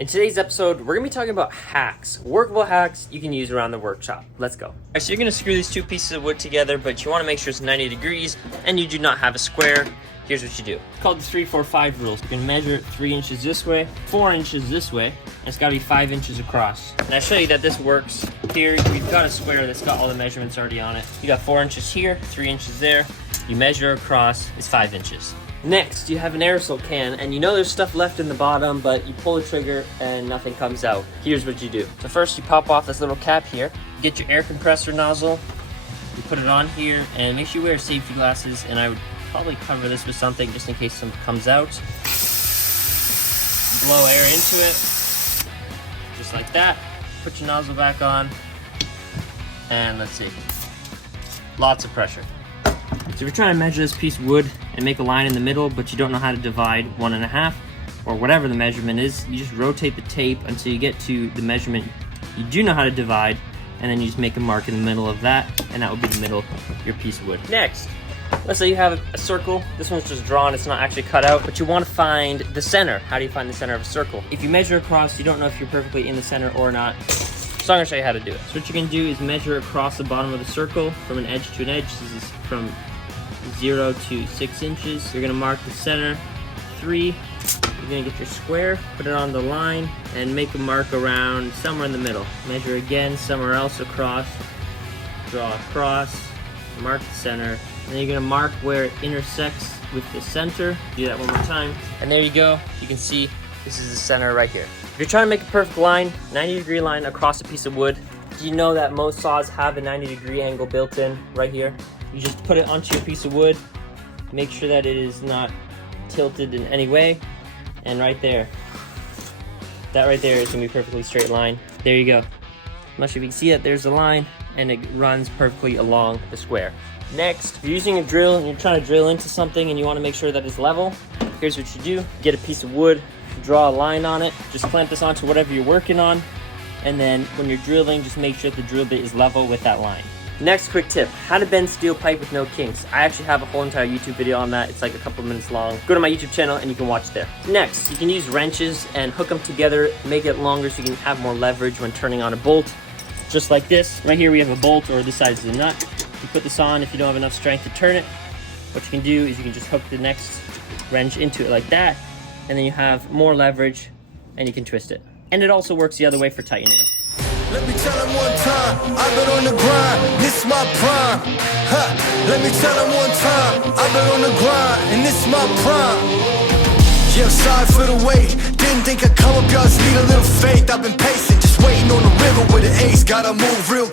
In today's episode, we're going to be talking about hacks, workable hacks you can use around the workshop. Let's go. Alright, so you're going to screw these two pieces of wood together, but you want to make sure it's 90 degrees and you do not have a square. Here's what you do. It's called the 3-4-5 rules. You can measure 3 inches this way, 4 inches this way, and it's got to be 5 inches across. And I'll show you that this works. Here, we've got a square that's got all the measurements already on it. You got 4 inches here, 3 inches there. You measure across, it's 5 inches. Next, you have an aerosol can, and you know there's stuff left in the bottom, but you pull the trigger and nothing comes out. Here's what you do. So first, you pop off this little cap here. You get your air compressor nozzle. You put it on here, and make sure you wear safety glasses, and I would probably cover this with something just in case something comes out. Blow air into it, just like that. Put your nozzle back on, and let's see, lots of pressure. So if you're trying to measure this piece of wood and make a line in the middle, but you don't know how to divide 1.5 or whatever the measurement is, you just rotate the tape until you get to the measurement you do know how to divide, and then you just make a mark in the middle of that, and that will be the middle of your piece of wood. Next, let's say you have a circle. This one's just drawn, it's not actually cut out, but you want to find the center. How do you find the center of a circle? If you measure across, you don't know if you're perfectly in the center or not. So I'm gonna show you how to do it. So what you can do is measure across the bottom of the circle from an edge to an edge. This is from 0 to 6 inches. You're gonna mark the center, 3. You're gonna get your square, put it on the line, and make a mark around somewhere in the middle. Measure again somewhere else across, draw across, mark the center, and then you're gonna mark where it intersects with the center. Do that one more time. And there you go. You can see this is the center right here. If you're trying to make a perfect line, 90-degree line across a piece of wood, do you know that most saws have a 90-degree angle built in right here? You just put it onto your piece of wood, make sure that it is not tilted in any way, and right there, that right there is gonna be a perfectly straight line. There you go. I'm not sure if you can see it, there's the line, and it runs perfectly along the square. Next, if you're using a drill and you're trying to drill into something and you want to make sure that it's level, here's what you do. Get a piece of wood, draw a line on it, just clamp this onto whatever you're working on, and then when you're drilling, just make sure the drill bit is level with that line. Next quick tip, how to bend steel pipe with no kinks. I actually have a whole entire YouTube video on that. It's like a couple minutes long. Go to my YouTube channel and you can watch it there. Next, you can use wrenches and hook them together, make it longer so you can have more leverage when turning on a bolt. Just like this. Right here we have a bolt, or this side is a nut. You put this on if you don't have enough strength to turn it. What you can do is you can just hook the next wrench into it like that, and then you have more leverage and you can twist it. And it also works the other way for tightening. Let me tell them one time, I've been on the grind, this my prime. Let me tell them one time, I've been on the grind, and this my prime. Yeah, sorry for the wait, didn't think I'd come up, y'all just need a little faith. I've been patient, just waiting on the river with an ace. Gotta move real